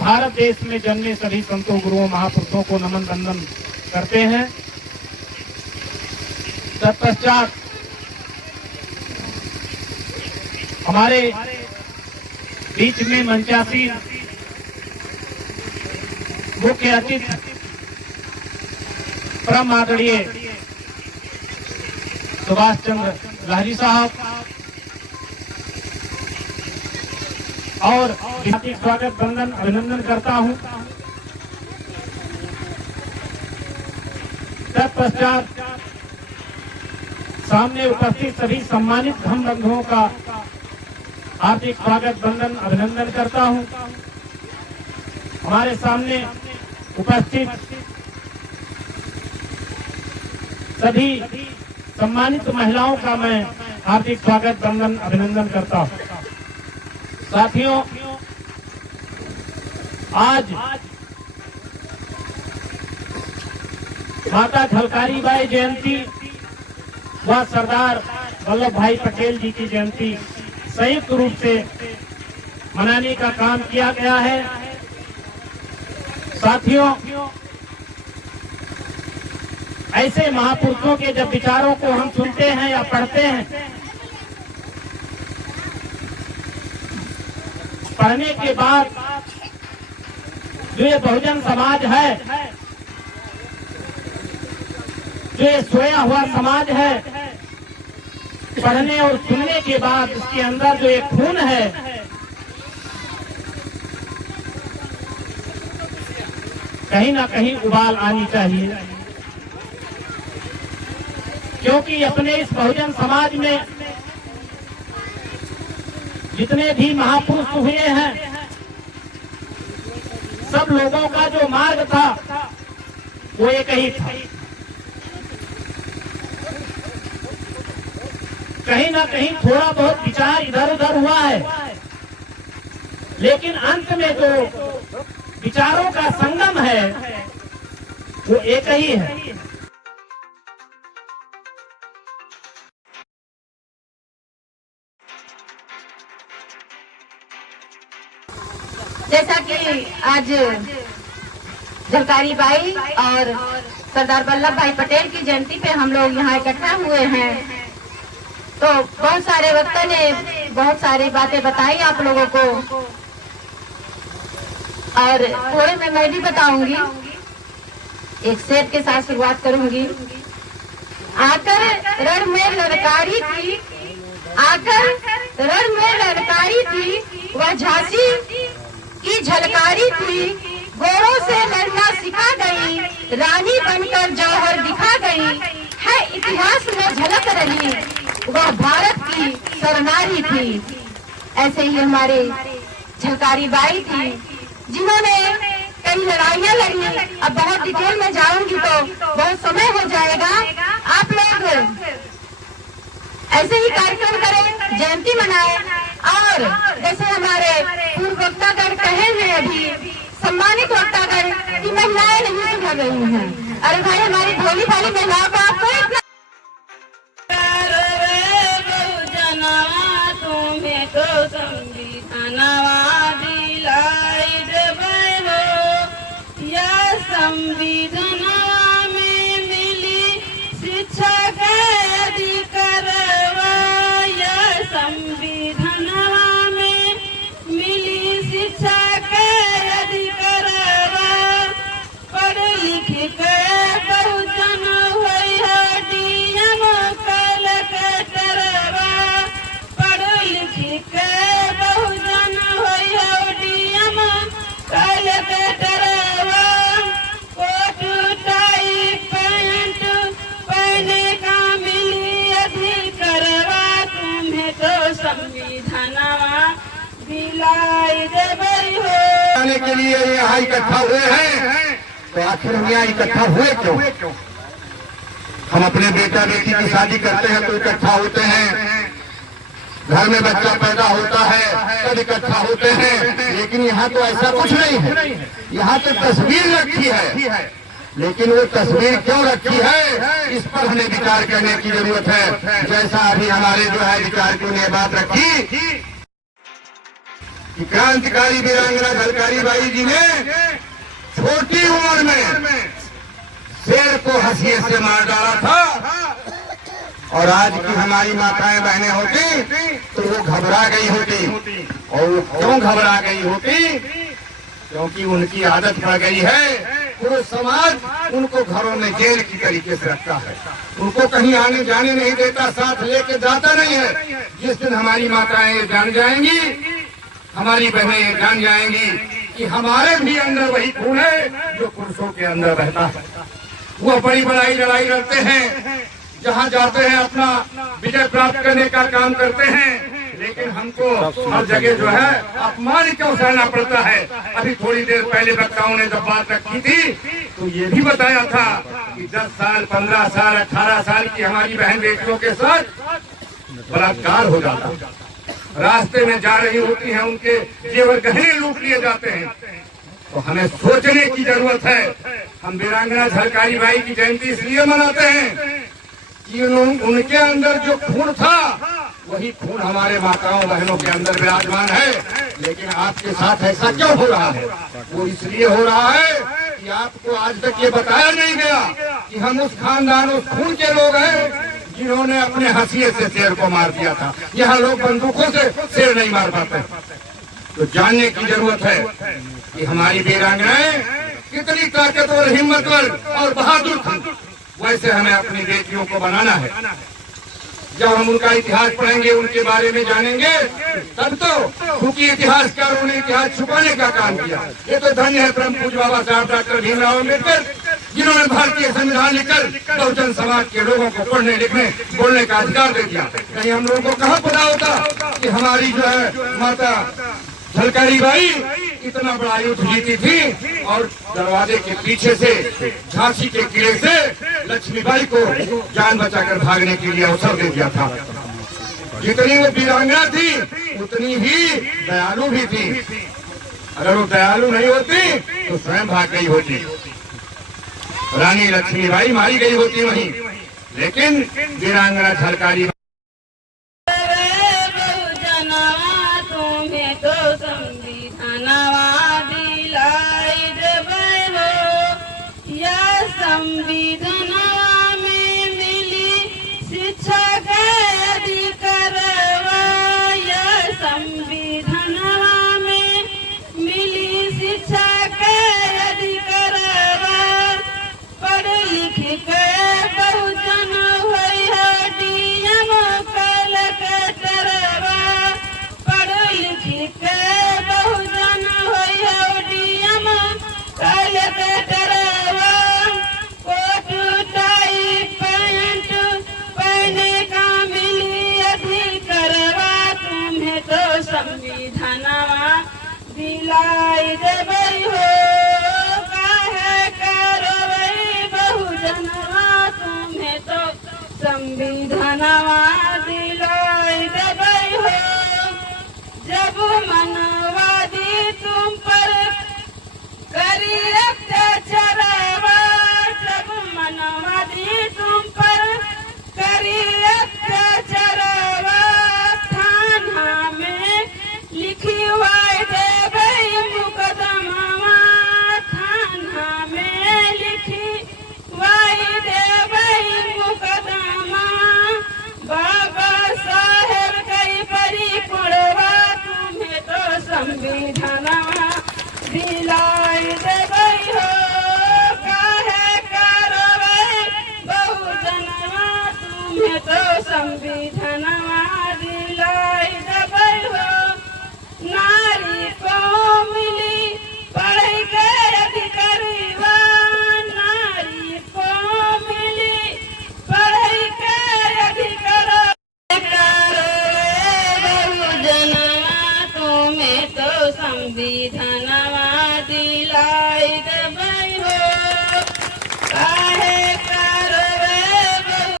भारत देश में जन्मे सभी संतों गुरुओं महापुरुषों को नमन वंदन करते हैं। तत्पश्चात हमारे बीच में मंचासीन मुख्य अतिथि परम आदरणीय सुभाष चंद्र लहरी साहब और हार्दिक स्वागत वंदन अभिनंदन करता हूं। तत्पश्चात सामने उपस्थित सभी सम्मानित धर्म बंधुओं का हार्दिक स्वागत वंदन अभिनंदन करता हूं। हमारे सामने उपस्थित सभी सम्मानित महिलाओं का मैं हार्दिक स्वागत वंदन अभिनंदन करता हूं। साथियों, आज माता झलकारी बाई जयंती व सरदार वल्लभ भाई पटेल जी की जयंती संयुक्त रूप से मनाने का काम किया गया है। साथियों, ऐसे महापुरुषों के जब विचारों को हम सुनते हैं या पढ़ते हैं, पढ़ने के बाद जो ये बहुजन समाज है, जो ये सोया हुआ समाज है, पढ़ने और सुनने के बाद इसके अंदर जो एक खून है, कहीं ना कहीं उबाल आनी चाहिए। क्योंकि अपने इस बहुजन समाज में जितने भी महापुरुष हुए हैं, सब लोगों का जो मार्ग था वो एक ही था। कहीं ना कहीं थोड़ा बहुत विचार इधर उधर हुआ है, लेकिन अंत में जो विचारों का संगम है वो एक ही है। जैसा कि आज झलकारी बाई और सरदार वल्लभ भाई पटेल की जयंती पे हम लोग यहाँ इकट्ठा हुए हैं, तो बहुत सारे वक्ता ने बहुत सारी बातें बताई आप लोगों को, और थोड़े में मैं भी बताऊंगी। एक शेर के साथ शुरुआत करूंगी। आकर रण में ललकारी थी, आकर रण में ललकारी थी, वह झांसी की झलकारी थी, गोरों से लड़ना सिखा गई, रानी बनकर जौहर दिखा गई, है इतिहास में झलक रही, वह भारत की सरनारी थी। ऐसे ही हमारे झलकारी बाई थी, जिन्होंने कई लड़ाइयाँ लड़ी। अब बहुत डिटेल में जाऊंगी तो बहुत समय हो जाएगा। आप लोग ऐसे ही कार्यक्रम करें, जयंती मनाएं, और जैसे हमारे पूर्व वक्तागण कहे हैं, अभी सम्मानित वक्तागण की महिलाएं नहीं सुना गई हैं। अरे भाई, हमारी भोली भाली महिलाओं को आपको इतना तुम्हें तो संविधानवा दिलाई देबै हो, या संविधानवा में मिली शिक्षा के अधिकारवा, या संविधानवा में मिली शिक्षा के अधिकारवा, पढ़ लिख के बहुजन होई है डीएम कलकटरवा, पढ़ लिख के बहुजन होई है डीएम कलकटरवा, कोट टाई पैंट पहने का मिली अधिकारवा, तुम्हें तो संविधानवा दिलाई देबै हो। आने के लिए यहाँ इकट्ठा हुए हैं, तो आखिर हम यहाँ इकट्ठा हुए क्यों? हम अपने बेटा बेटी की शादी करते हैं तो इकट्ठा होते हैं, घर में बच्चा पैदा होता है तब इकट्ठा होते हैं, लेकिन यहाँ तो ऐसा कुछ नहीं है। यहाँ तो तस्वीर रखी है, लेकिन वो तस्वीर क्यों रखी है, इस पर हमें विचार करने की जरूरत है। जैसा अभी हमारे जो है विचार की ने बात रखी, कि क्रांतिकारी वीरांगना झलकारी बाई जी ने छोटी उम्र में शेर को हंसिए से मार डाला था। और आज की हमारी माताएं बहनें होती तो वो घबरा गई होती। और वो क्यों घबरा गई होती? क्योंकि उनकी आदत पड़ गई है। पूरे समाज उनको घरों में जेल की तरीके से रखता है, उनको कहीं आने जाने नहीं देता, साथ लेके जाता नहीं है। जिस दिन हमारी माताएं ये जान जाएंगी, हमारी बहनें ये जान जाएंगी कि हमारे भी अंदर वही खून है जो पुरुषों के अंदर रहता है। वो बड़ी बड़ाई लड़ाई लड़ते हैं, जहाँ जाते हैं अपना विजय प्राप्त करने का काम करते हैं, लेकिन हमको हर जगह जो है अपमान क्यों सहना पड़ता है। अभी थोड़ी देर पहले वक्ताओं ने जब बात रखी थी तो ये भी बताया था कि 10 साल 15 साल 18 साल की हमारी बहन बेटियों के साथ बलात्कार हो जाता, रास्ते में जा रही होती हैं, उनके जेवर गहने लूट लिए जाते हैं। तो हमें सोचने की जरूरत है। हम वीरांगना झलकारी बाई की जयंती इसलिए मनाते हैं कि उनके अंदर जो खून था वही खून हमारे माताओं बहनों के अंदर विराजमान है। लेकिन आपके साथ ऐसा क्यों हो रहा है? वो इसलिए हो रहा है कि आपको आज तक ये बताया नहीं गया कि हम उस खानदान, उस खून के लोग हैं जिन्होंने अपने हंसिए से शेर को मार दिया था। यहाँ लोग बंदूकों से शेर नहीं मार पाते। तो जानने की जरूरत है कि हमारी वीरांगनाएं कितनी ताकतवर, हिम्मतवर और बहादुर थी। वैसे हमें अपनी बेटियों को बनाना है। जब हम उनका इतिहास पढ़ेंगे, उनके बारे में जानेंगे, तब तो, क्योंकि इतिहासकारों ने इतिहास छुपाने का काम किया। ये तो धन्य है परम पूज्य बाबा साहब डॉक्टर भीमराव अम्बेडकर, जिन्होंने भारतीय संविधान लिखकर बहुजन समाज के लोगों को पढ़ने, लिखने, बोलने का अधिकार दे दिया। कहीं हम लोगों को कहाँ पता होता कि हमारी जो है माता झलकारी बाई इतना बड़ा युद्ध जीती थी और दरवाजे के पीछे से, झांसी के किले से लक्ष्मीबाई को जान बचाकर भागने के लिए अवसर दे दिया था। जितनी वो वीरांगना थी उतनी ही दयालु भी थी। अगर वो दयालु नहीं होती तो स्वयं भाग गई होती, रानी लक्ष्मीबाई मारी गई होती वहीं। लेकिन वीरांगना झलकारी तो संविधानवा दिलाई देबै हो, या संविधानवा में मिली शिक्षा के अधिकारवा, या संविधानवा में मिली शिक्षा के अधिकारवा। पढ़ लिख के बहुजन होई है डीएम कलेक्टरवा, के बहुजन होई है डीएम कलेक्टरवा। कोट टाई पैंट पहने का मिली अधिकारवा, तुम्हें तो संविधानवा दिलाई देबै हो। काहे करबै बहुजनवा, तुम्हें तो संविधानवा दिलाई देबै हो। जब मनवादी तुम पर करी अत्याचारवा, जब मनवादी तुम पर करी अत्याचारवा, थाना में लिखवाई देबै मुकदमा, थाना में लिखवाई देबै मुकदमा। बाबा साहेब कई परी पड़वा, संविधानवा दिलाई देबै हो। काहे करबै बहुजनवा, तुम्हें तो संविधानवा दिलाई देबै हो। नारी को मिली पढ़ाई के अधिकारवा, नारी को मिली पढ़ाई के अधिकार। बहुजनवा तुम्हें तो संविधानवा